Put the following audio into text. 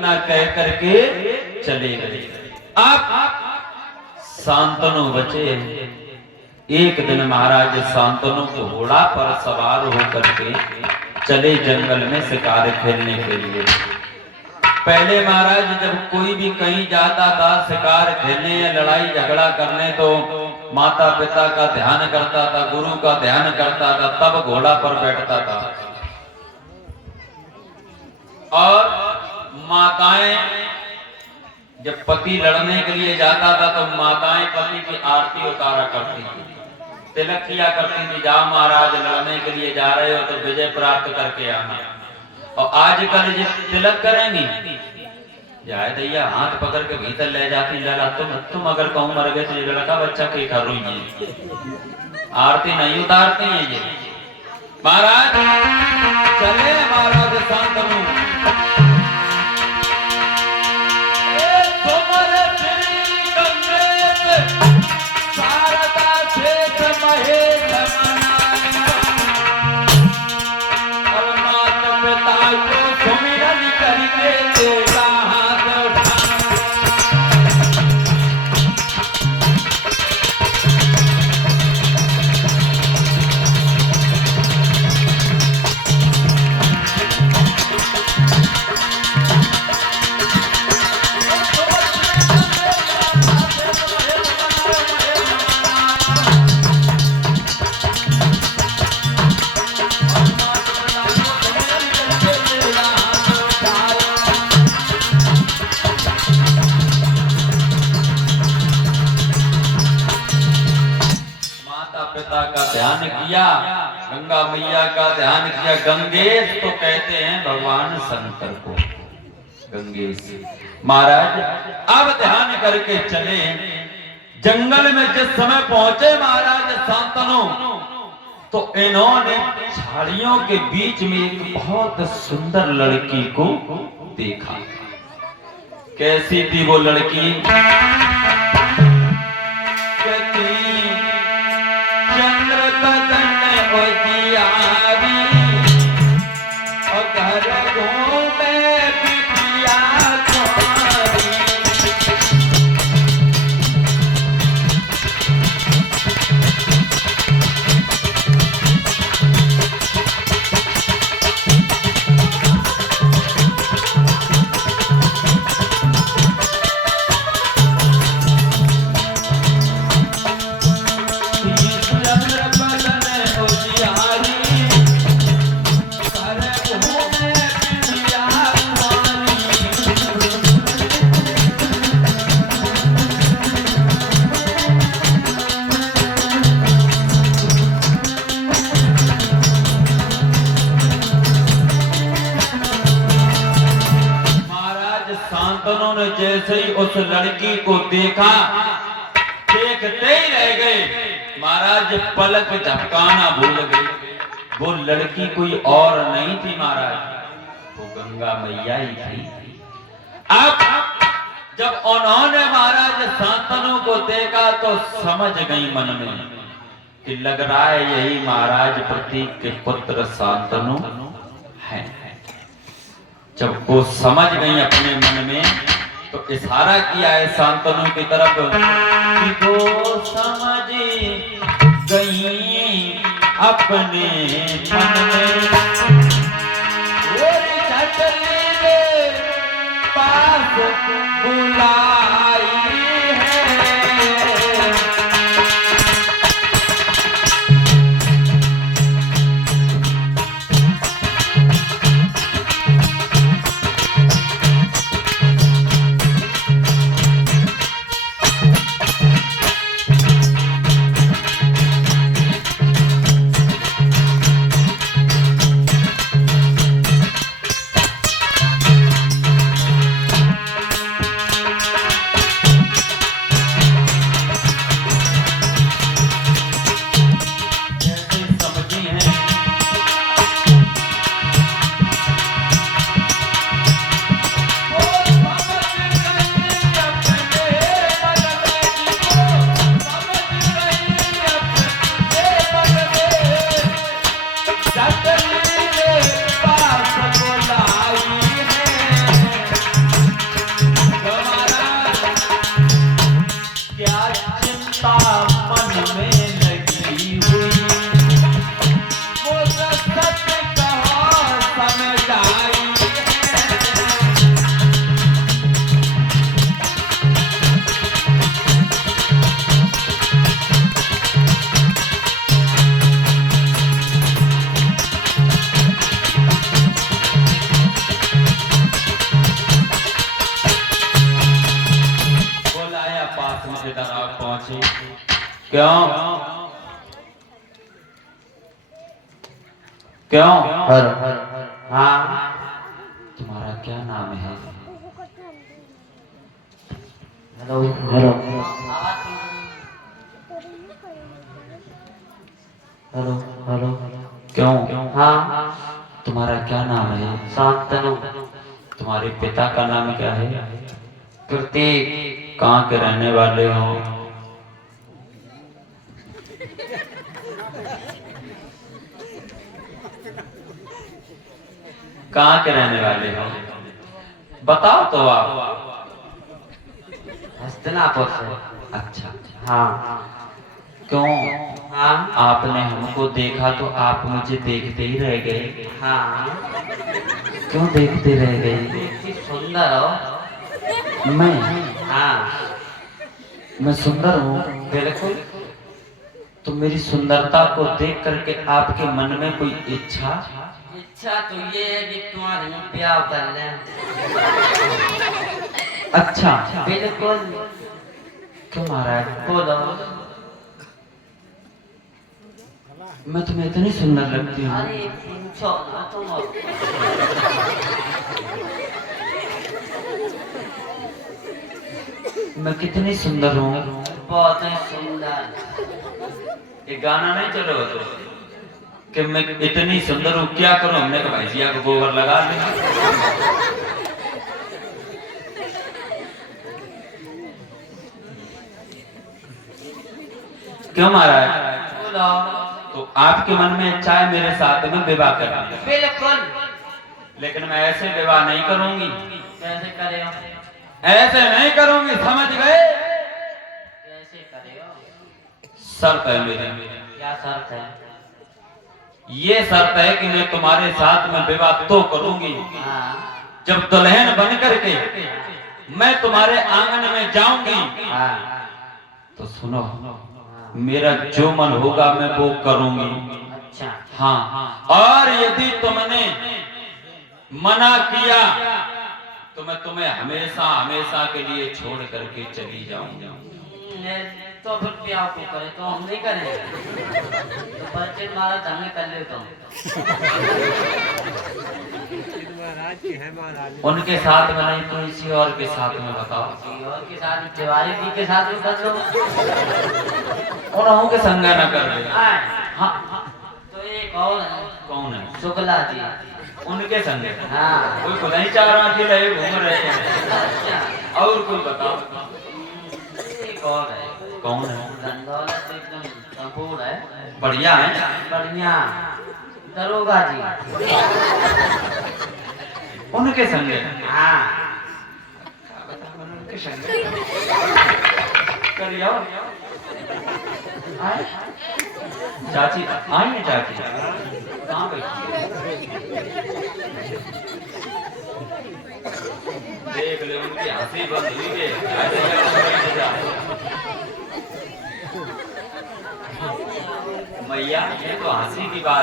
इतना कह करके चले गए। आप शांतनु बचे। एक दिन महाराज शांतनु को घोड़ा पर सवार होकर के चले जंगल में शिकार खेलने के लिए। पहले महाराज जब कोई भी कहीं जाता था शिकार खेलने या लड़ाई झगड़ा करने तो माता पिता का ध्यान करता था, गुरु का ध्यान करता था, तब घोड़ा पर बैठता था। और माताएं जब पति लड़ने के लिए जाता था तो माताएं पति की आरती उतारा करती थी, तिलक किया करती थी। जाओ महाराज लड़ने के लिए जा रहे हो तो विजय प्राप्त करके आना। और आजकल जो तिलक करेंगी जाए दैया हाथ पकड़ के भीतर ले जाती, लड़ा तुम अगर कहूं मर गए तो ये लड़का बच्चा के कर रोइए, आरती नहीं उतारते हैं ये। महाराज चले महाराज शांतनु ध्यान किया, गंगा मैया का ध्यान किया। गंगेश तो कहते हैं भगवान शंकर को, गंगेश। महाराज अब ध्यान करके चले जंगल में। जिस समय पहुंचे महाराज शांतनु तो इन्होंने झाड़ियों के बीच में एक बहुत सुंदर लड़की को देखा। कैसी थी वो लड़की? जैसे ही उस लड़की को देखा, देखते ही रह गए महाराज, पलक झपकाना भूल गए। वो लड़की कोई और नहीं थी महाराज, वो गंगा मैया ही थी। अब जब उन्होंने महाराज शांतनु को देखा तो समझ गई मन में कि लग रहा है यही महाराज प्रतीक के पुत्र शांतनु है। जब वो समझ गई अपने मन में तो इशारा किया है शांतनु की तरफ कि वो समझ गई अपने मन में, वो झटले पास बुलाई है। क्यों क्यों? हाँ तुम्हारा क्या नाम है? हेलो हेलो हेलो हेलो क्यों? हाँ तुम्हारा क्या नाम है? शांतनु। तुम्हारे पिता का नाम क्या है? प्रतीक। कहाँ के रहने वाले हो? कहाँ के रहने वाले हो? बताओ तो आप। हस्तिनापुर से। अच्छा हाँ क्यों? हाँ आपने हमको देखा तो आप मुझे देखते ही रह गए। हाँ क्यों देखते रह गए? इतनी सुंदर हो। मैं हाँ मैं सुंदर हूँ? बिल्कुल। तो मेरी सुंदरता को देख करके आपके मन में कोई इच्छा? इच्छा तो ये है कि तुम्हारे में ब्याह कर लें। अच्छा बिल्कुल। क्यों महाराज? बोलो। मैं तुम्हें इतनी सुंदर लगती हूँ? अरे पूछो ना तुम। मैं कितनी सुंदर हूँ? बहुत ही सुंदर। ये गाना नहीं चलो तो कि मैं इतनी सुंदर हूँ क्या करूँ? हमने कहा भैया को गोबर लगा दें। क्यों महाराज? बोलो। तो आपके मन में इच्छा है मेरे साथ में विवाह करने की? बिल्कुल। लेकिन मैं ऐसे विवाह नहीं करूंगी। कैसे करे हो? ऐसे नहीं करूंगी, समझ गए? कैसे करे हो? शर्त है मेरी। क्या शर्त है? ये शर्त है कि मैं तुम्हारे साथ में विवाह तो करूंगी हाँ जब दुल्हन बन करके मैं तुम्हारे आंगन में जाऊंगी। हाँ तो सुनो, मेरा जो मन होगा मैं वो करूंगी। अच्छा हाँ, और यदि तुमने मना किया तो मैं तुम्हें हमेशा हमेशा के लिए छोड़ करके चली जाऊंगी। तो फिर ब्याह को करे तो हम नहीं करेंगे। तो बच्चे मारा धंगे कर ले तुम। उनके साथ में नहीं तो किसी और के साथ में बताओ। किसी और के साथ तिवारी जी के साथ में कर लो। उन्हों के संग न कर ले। हाँ तो एक और है। कौन है? शुक्ला जी। उनके संग? हाँ कोई खुद ही 4 आंखें रहे घूम रहे हैं। अच्छा और कोई बताओ। एक और है। कौन है? धनदौलत एकदम संपूर्ण है। बढ़िया है। बढ़िया। दरोगा जी। उनके संग? हाँ उनके संग करियो। आए? चाची आई है? चाची कहाँ बैठी? देख ले उनकी हंसी बंद हुई है। मैया ये तो हंसी की बात